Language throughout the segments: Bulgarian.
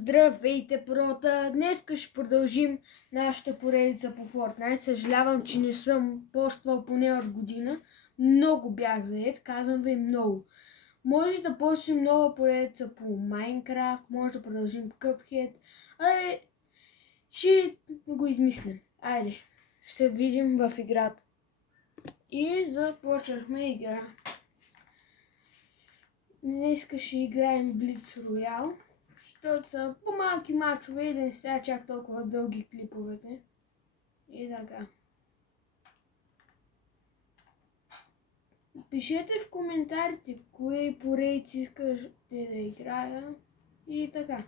Здравейте, прота! Днес ще продължим нашата поредица по Fortnite. Съжалявам, че не съм поствал поне от година. Много бях заед, казвам ви много. Може да почнем нова поредица по Minecraft, може да продължим Cuphead. Ще го измислим. Айде, ще се видим в играта. И започнахме игра. Днес ще играем Blitz Royale. Защото са по-малки мачове и да не става чак толкова дълги клиповете. И така. Пишете в коментарите кои поредици искате да играя и така.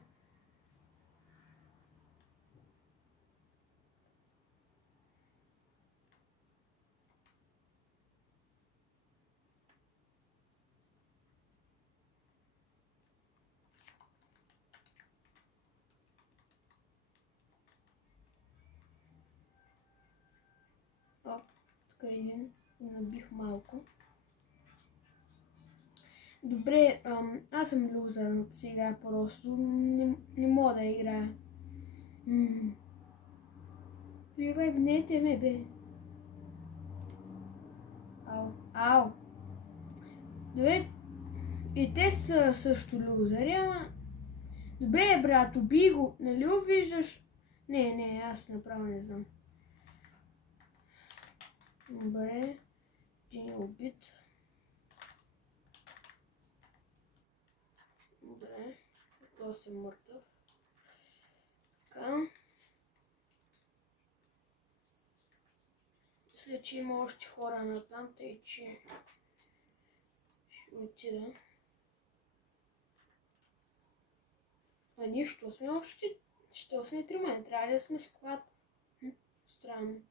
Тук един набих малко. Добре, аз съм лузър на тази игра, просто не мога да играя. Привайбнете ме, бе. Ау. Добре, и те са също лузъри, ама... Добре, брат, убий го, нали го виждаш? Не, аз направо не знам. Добре, един е убит. Добре, то си мъртъв. Така. Мисля, че има още хора натам, тъй че ще отида. А нищо, сме още... Що сме трима, не трябва да сме склад. Странно.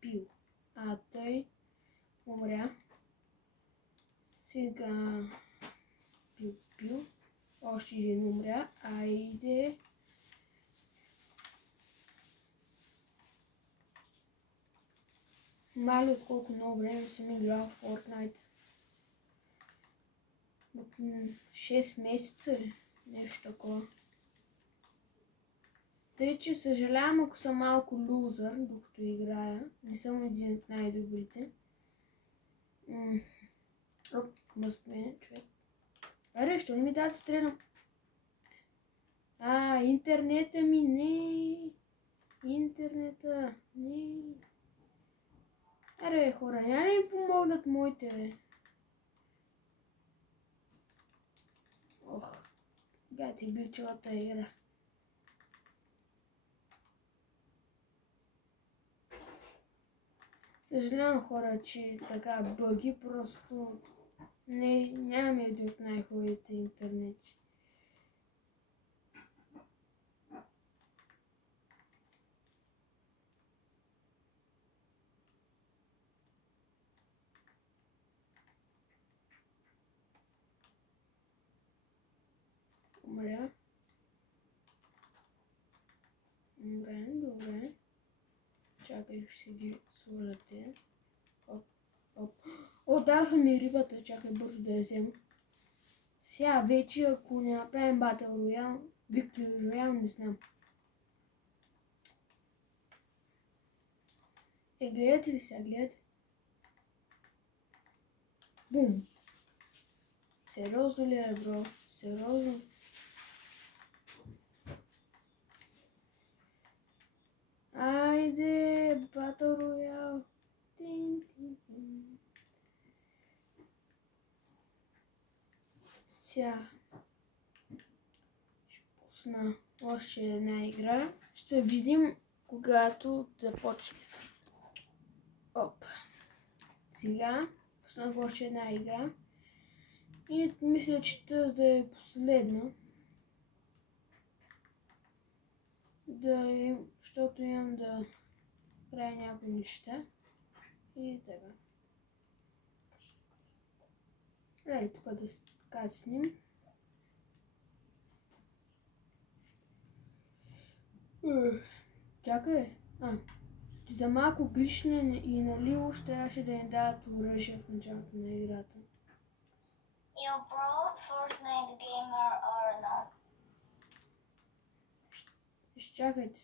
Пил. А той умря. Сега пил. Още един умря. Айде. Мали от колко много време съм играл в Fortnite. 6 месеца ли? Нещо такова. Тъй, че съжалявам, ако съм малко лузър, докато играя. Не съм един от най-добрите. Мъстме, човек. Аре, що не ми да стрелям? Интернета ми, не. Интернета, не. Аре, хора, няма да ми помогнат моите, бе. Гати гличалата игра. Съжалявам, хора, че така бъги, просто нямаме един от най-хубавите интернети. Умря. Добре. Чакай, ще ги сложа те. Даха ми рибата, чакай бързо да я взема. Сега вече, ако не направим Battle Royale, Victory Royale, не знам. Гледате ли сега, гледате? Бум! Сериозно ли е, бро? Сериозно? Айде, Battle Royale. Сега ще пусна още една игра. Ще видим, когато започне. Сега пуснах още една игра. И мисля, че тази да е последна. Защото имам да правя някои неща. И така. Дай тук да кацнем. Чакай. За малко гличне и наливо ще трябваше да ни дадат оръжие в началото на играта. You pro Fortnite gamer or not? Изчакайте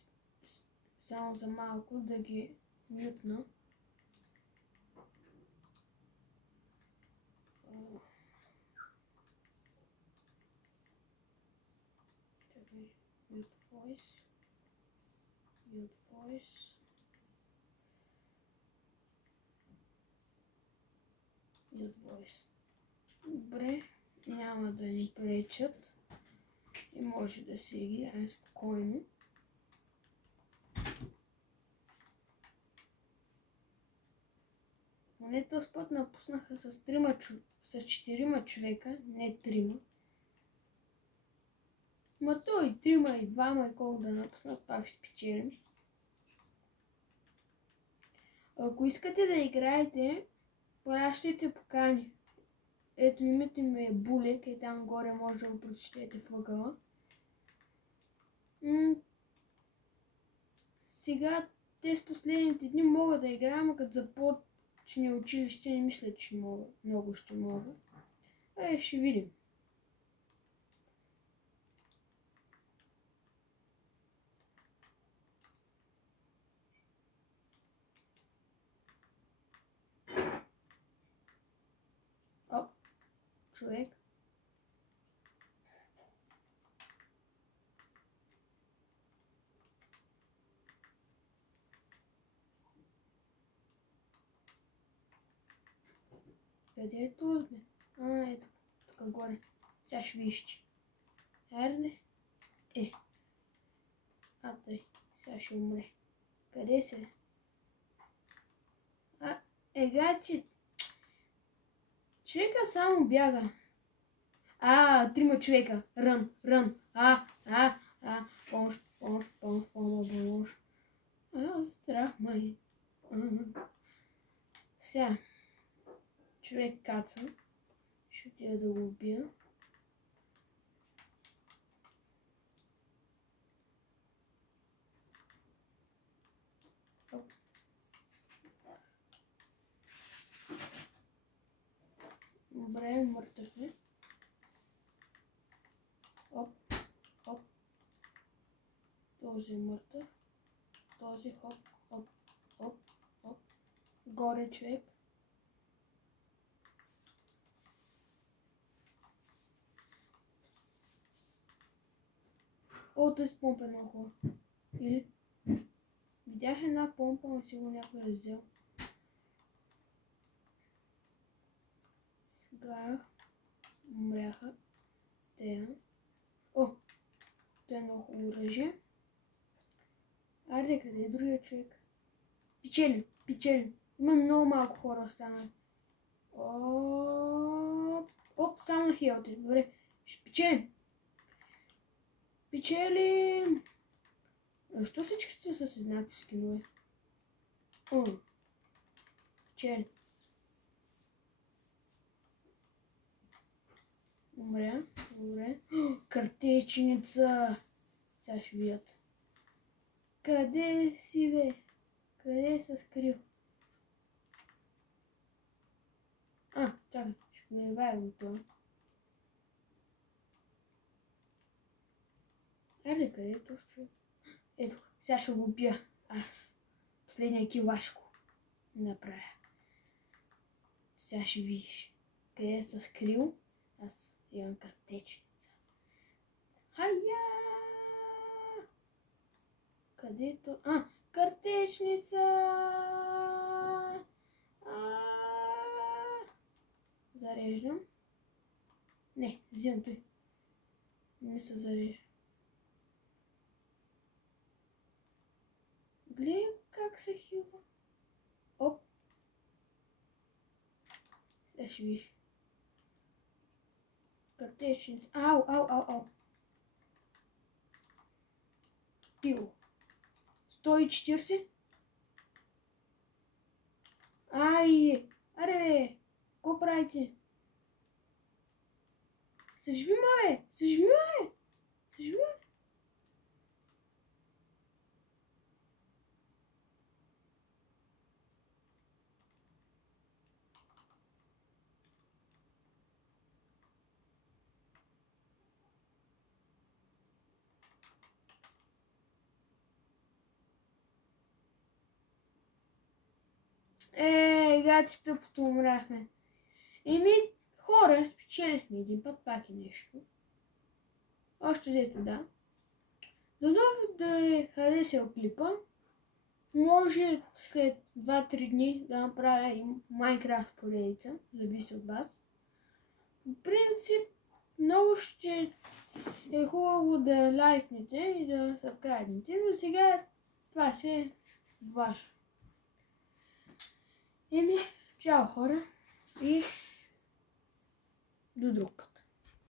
само за малко да ги мютна. Чакай, mute voice. Mute voice. Mute voice. Добре, няма да ни пречат и може да си играем спокойно. Но не този път напуснаха с 4 човека, не 3. Ма той 3 и 2 и колко да напуснат, пак ще печелим. Ако искате да играете, пращайте покани. Ето името ми е Булек и там горе може да го прочетете в ъгъла. Сега тези последните дни мога да играем, като започне училище, не мисля, че мога. Много ще мога. Ще видим. Оп, човек. Къде е този, бе? Ето, тук горе. Сега ще вижте. Хайде. Тъй. Сега ще умре. Къде се? Гачи. Човека само бяга. 3 човека. Рън. Помощ. Страх май. Сега. Човек каца. Ще отида да го убия. Добре, мъртъв е. Оп. Този е мъртъв. Този хоп. Горе човек. Този помпа е много хубава. Или? Видях една помпа, но сигурно някой е взел. Сега умряха те. Това е много хубаво оръжие. Айде, къде е другия човек? Печелим. Има много малко хора останали. Само на хилите. Добре, ще печелим. Защо всички сте с еднакви скинове? Печелим. Добре. Картечница. Сега ще видят. Къде си, бе? Къде се скрил? Чакай, ще го ревайвам това. Къде е този човек? Ето, сега ще го убия. Аз. Последния килашко направя. Сега ще видиш. Къде се скрил? Аз имам картечница. Хайя! Къде е то? Картечница! Зареждам. Не, взимам той. Не се зарежда. Гледай как се хилва. Оп. Сега ще виж. Картечница. Ау. Пил. 140. Аре, какво правите? Съживи ме! брат, тъпото умряхме. Еми, хора, спечелихме един път, пак е нещо. Още дете, да. Дано да е харесал клипа. Може след 2-3 дни да направя и Майнкрафт поредица, зависи от вас. В принцип, много ще е хубаво да лайкнете и да сабскрайбнете, но сега това си е ваше. Еми, чао хора и до друг път.